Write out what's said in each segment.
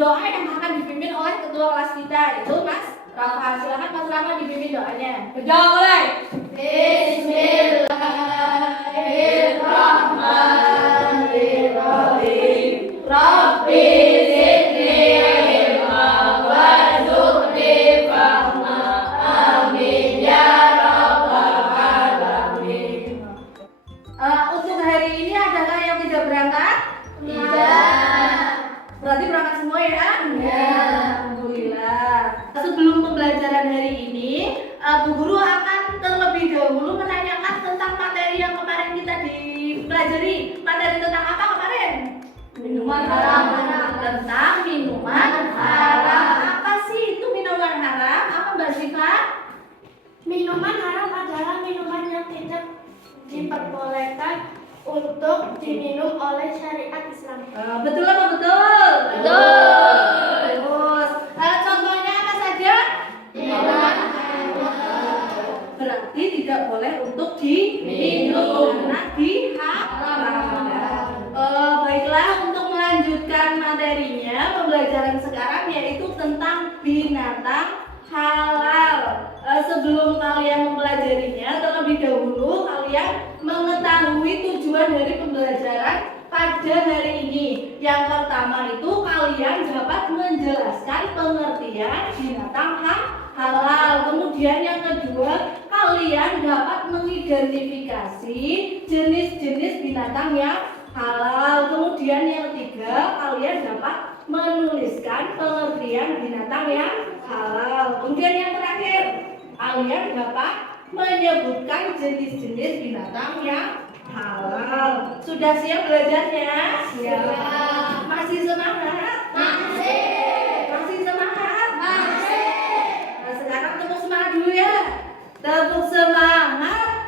doa yang akan dipimpin oleh ketua kelas kita, itu Mas Rafa. Silakan Mas Rafa dipimpin doanya. Berdoa mulai. Bismillahirrahmanirrahim. Rabbi zidni ilma warzuqni fahma. Amin ya rabbal alamin. Untuk hari ini adakah yang tidak berangkat? Tidak. Berarti berangkat semua ya? Iya. Alhamdulillah. Sebelum pembelajaran hari ini, Bu Guru akan terlebih dahulu menanyakan tentang materi yang kemarin kita dipelajari. Materi tentang apa kemarin? Minuman haram. Tentang minuman haram. Apa sih itu minuman haram? Apa Mbak Syifa? Minuman haram adalah minuman yang tidak diperbolehkan untuk diminum oleh syariat Islam. Betul apa betul? Betul. Terus, contohnya apa saja? Berarti tidak boleh untuk diminum karena diharamkan. Baiklah, untuk melanjutkan materinya, pembelajaran sekarang yaitu tentang binatang halal. Sebelum kalian mempelajarinya, terlebih dahulu kalian mengetahui tujuan dari pembelajaran pada hari ini. Yang pertama itu kalian dapat menjelaskan pengertian binatang halal. Kemudian yang kedua, kalian dapat mengidentifikasi jenis-jenis binatang yang halal. Kemudian yang ketiga, kalian dapat menuliskan pengertian binatang yang halal. Kemudian yang terakhir, kalian dapat menyebutkan jenis-jenis binatang yang halal. Sudah siap belajarnya? Siap. Masih semangat? Masih. Masih semangat? Masih. Nah, sekarang tepuk semangat dulu ya. Tepuk semangat.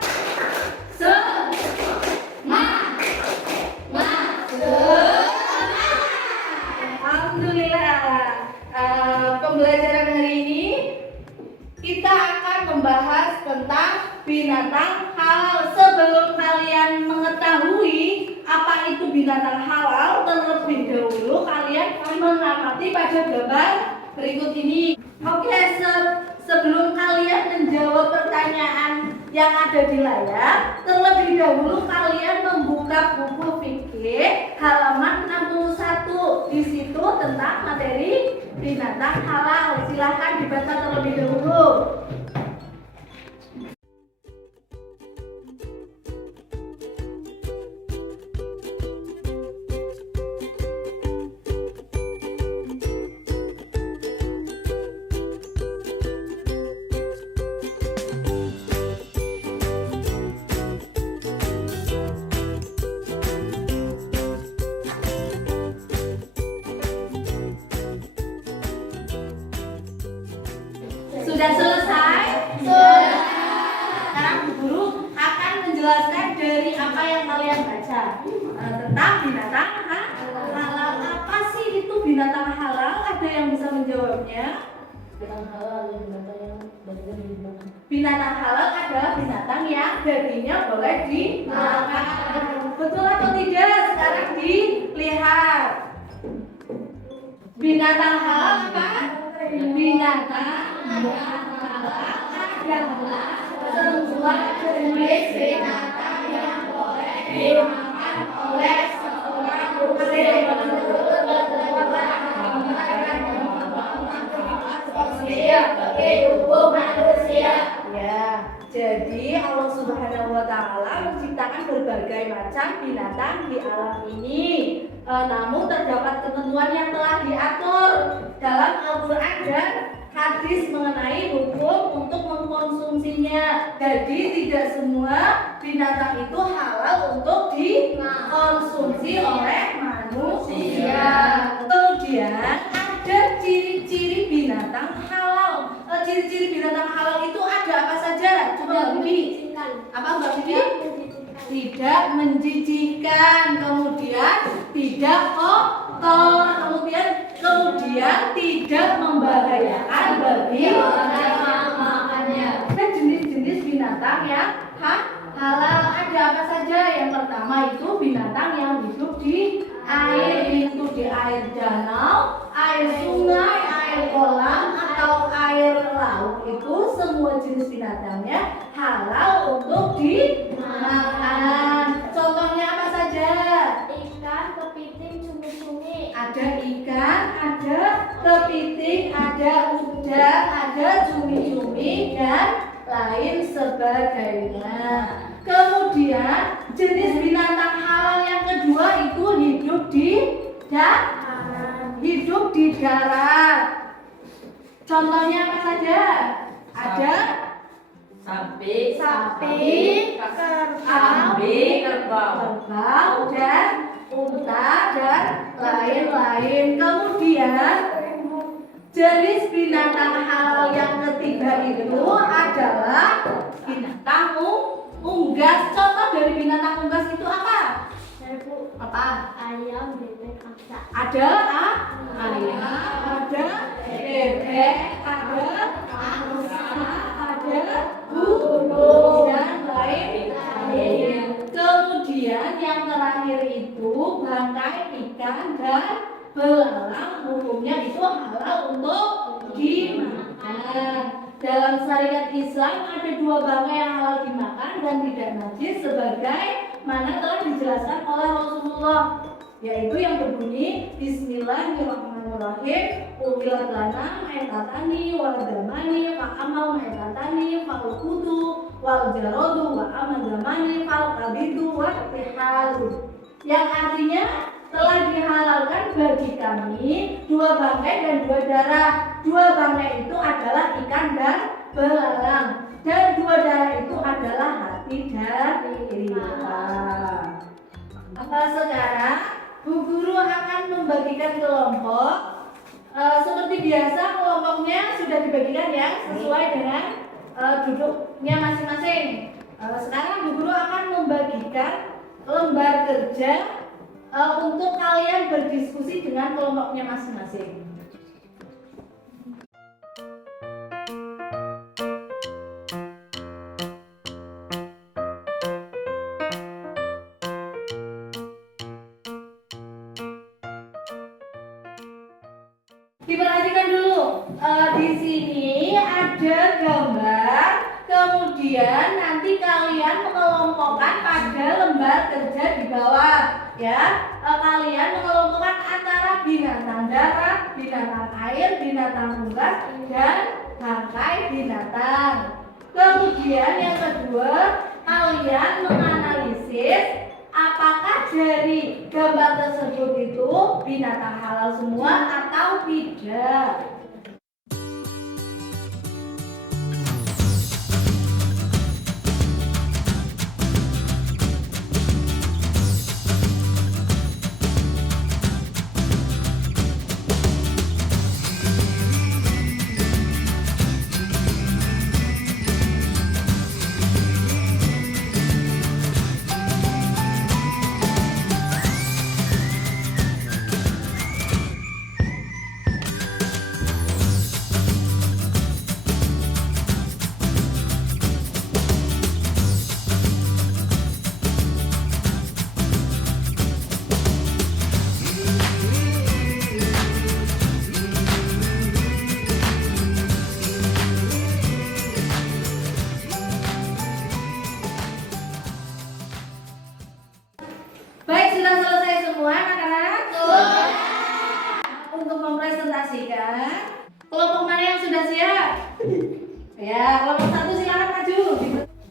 Alhamdulillah. Pembelajaran hari ini kita akan membahas tentang binatang halal. Sebelum kalian mengetahui apa itu binatang halal, terlebih dahulu kalian mengamati pada gambar berikut ini. Oke, sebelum kalian menjawab pertanyaan yang ada di layar, terlebih dahulu kalian membuka buku fikih halaman 61. Di situ tentang materi binatang halal. Silahkan dibaca terlebih dahulu. Sudah selesai? Sudah. Sekarang Bu Guru akan menjelaskan dari apa yang kalian baca tentang binatang halal. Apa sih itu binatang halal? Ada yang bisa menjawabnya? Binatang halal adalah binatang yang dagingnya boleh dimakan. Betul atau tidak? Sekarang dilihat. Binatang halal apa? Binatang adalah semua jenis binatang yang boleh dimakan oleh seorang muslim menurut bagi hukum manusia. Ya, jadi Allah Subhanahu wa Ta'ala menciptakan berbagai macam binatang di alam ini. Namun terdapat ketentuan yang telah diatur dalam Al-Quran dan hadis mengenai hukum untuk mengkonsumsinya. Jadi tidak semua binatang itu halal untuk dikonsumsi oleh manusia. Kemudian ada ciri-ciri binatang halal. Ciri-ciri binatang halal itu ada apa saja? Coba Mbak Bibi. Apa Mbak Bibi? Tidak menjijikan, kemudian tidak kotor, kemudian tidak membahayakan bagi orang yang makannya. Dan jenis-jenis binatang yang halal ada apa saja? Yang pertama itu binatang yang hidup di air, itu di air danau, air semua jenis binatangnya halal untuk dimakan. Contohnya apa saja? Ikan, kepiting, cumi-cumi. Ada ikan, ada kepiting, ada udang, ada cumi-cumi dan lain sebagainya. Kemudian jenis binatang halal yang kedua itu hidup di darat. Contohnya apa saja? Ada sapi, kerbau, dan unta dan lain-lain. Kemudian jenis binatang halal yang ketiga itu adalah binatang unggas. Contoh dari binatang unggas itu apa? Apa? Ayam, bebek, angsa. Ada ayam, ada bebek, ada angsa, ada burung dan lain-lain. Kemudian yang terakhir itu bangkai ikan dan belalang, hukumnya itu halal untuk dimakan. Dalam syariat Islam ada dua bangkai yang halal dimakan dan tidak najis sebagai mana telah dijelaskan oleh Rasulullah, yaitu yang berbunyi Bismillahirrahmanirrahim, uhilat lana maitatani wal damani fa amal maitatani fal kudu wal jarodu wa amal damani fal kabidu wa tihalu, yang artinya telah dihalalkan bagi kami dua bangkai dan dua darah. Dua bangkai itu adalah ikan dan belalang, dan dua darah itu adalah hati dan lidah. Sekarang Bu Guru akan membagikan kelompok. Seperti biasa kelompoknya sudah dibagikan ya, sesuai dengan duduknya masing-masing. Sekarang Bu Guru akan membagikan lembar kerja untuk kalian berdiskusi dengan kelompoknya masing-masing. Diperhatikan dulu, di sini ada gambar, kemudian nanti kalian mengelompokkan pada lembar kerja di bawah, ya. Kalian mengelompokkan antara binatang darat, binatang air, binatang unggas, dan bangkai binatang. Kemudian yang kedua, kalian menganalisis apakah dari gambar tersebut itu binatang halal semua atau tidak. Baik, sudah selesai semua anak-anak? Untuk mempresentasikan, kelompok mana yang sudah siap? Ya, kelompok satu silakan maju.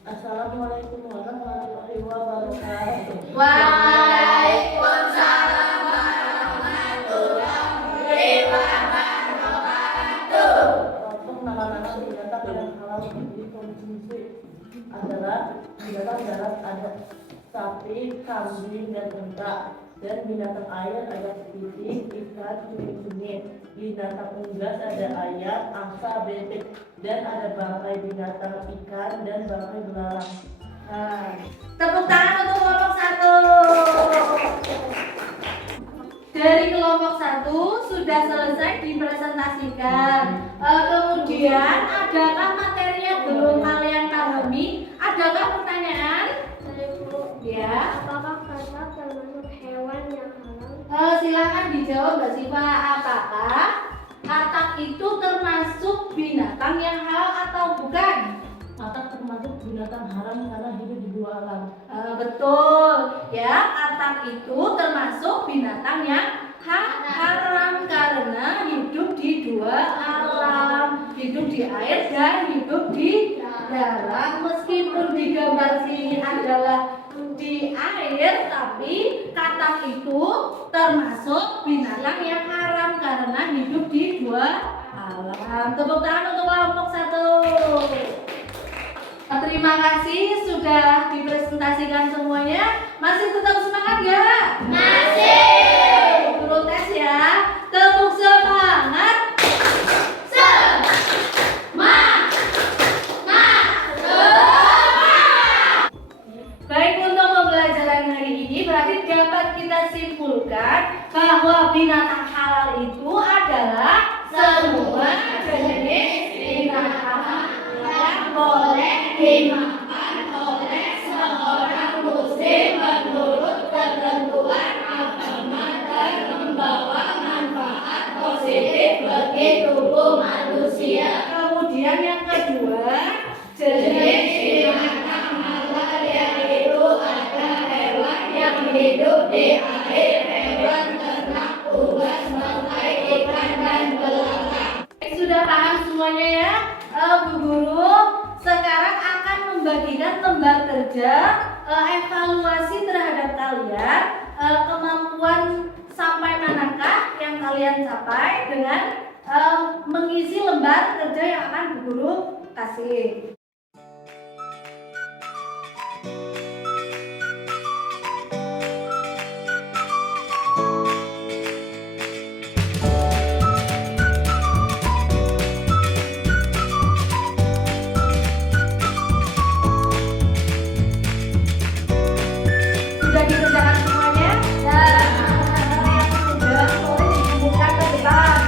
Assalamualaikum warahmatullahi wabarakatuh. Waalaikumsalam warahmatullahi wabarakatuh. Kelompok nama-nama binatang yang halal untuk dikonsumsi adalah binatang darat ada sapi, kambing, dan unta. Dan binatang air ada kepiting, ikan, cumi-cumi. Binatang unggas ada ayam, angsa, bebek, dan ada bangkai binatang ikan dan bangkai belalang. Tepuk tangan untuk kelompok satu. Dari kelompok satu sudah selesai dipresentasikan. Kemudian adakah materi yang belum kalian pahami? Adakah pertanyaan? Ya. Apakah katak termasuk hewan yang halal? Silakan dijawab Mbak Siva. Apakah katak itu termasuk binatang yang halal atau bukan? Katak termasuk binatang haram karena hidup di dua alam. Betul ya, katak itu termasuk binatang yang haram karena hidup di dua alam, hidup di air dan hidup di darat. Meskipun di gambar sini adalah di air, tapi katak itu termasuk binatang yang haram karena hidup di dua alam. Tepuk tangan untuk kelompok 1. Terima kasih sudah dipresentasikan semuanya. Masih tetap semangat ya? Masih. Dulu tes ya. Tepuk semangat. Baik, untuk pembelajaran hari ini berarti dapat kita simpulkan bahwa binatang halal itu adalah semua jenis binatang yang boleh dimakan oleh seorang muslim menurut ketentuan agama dan membawa manfaat positif bagi tubuh manusia. Kemudian yang kedua, jenis binatang halal yaitu ada hewan yang hidup di air, hewan ternak, unggas, bangkai, ikan dan belalang. Sudah paham semuanya ya? Bu Guru sekarang akan membagikan lembar kerja evaluasi terhadap kalian, kemampuan sampai manakah yang kalian capai dengan mengisi lembar kerja yang akan Bu Guru kasih. Sudah dikerjakan semuanya dan yang sudah boleh dibuka ke depan.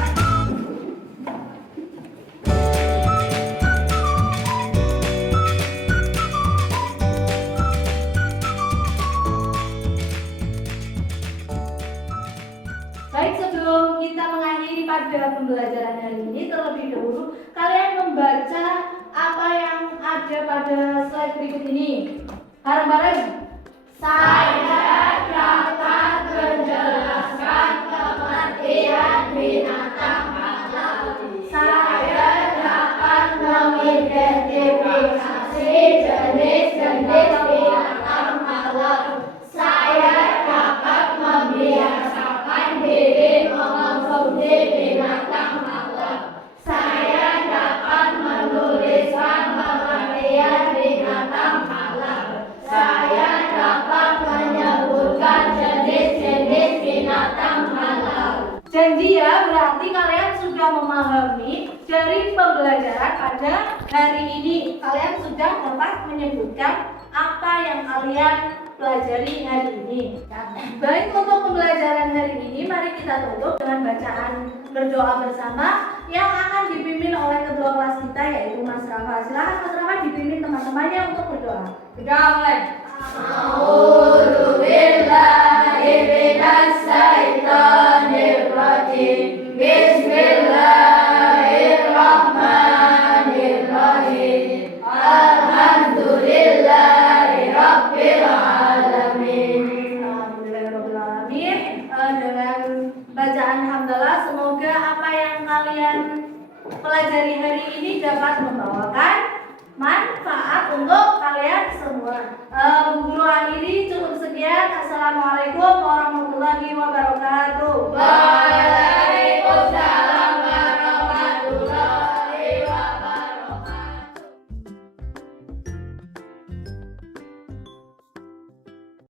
Baik, sebelum kita mengakhiri pada pembelajaran hari ini, terlebih dahulu kalian membaca apa yang ada pada slide berikut ini. Bareng-bareng. Saya dapat menjelaskan pengertian binatang halal. Saya dapat mengidentifikasi jenis-jenis binatang halal. Saya dapat membiasakan diri mengonsumsi binatang halal. Saya dapat menuliskan pengertian binatang halal. Saya dapat menyebutkan jenis-jenis binatang halal. Janji ya, berarti kalian sudah memahami dari pembelajaran pada hari ini. Kalian sudah dapat menyebutkan apa yang kalian pelajari hari ini. Baik, untuk pembelajaran hari ini mari kita tutup dengan bacaan berdoa bersama yang akan dipimpin oleh ketua kelas kita yaitu Mas Rafa. Silakan Mas Rafa dipimpin teman-temannya untuk berdoa. Berdoa mulai. A'udzu billahi minasy syaithanir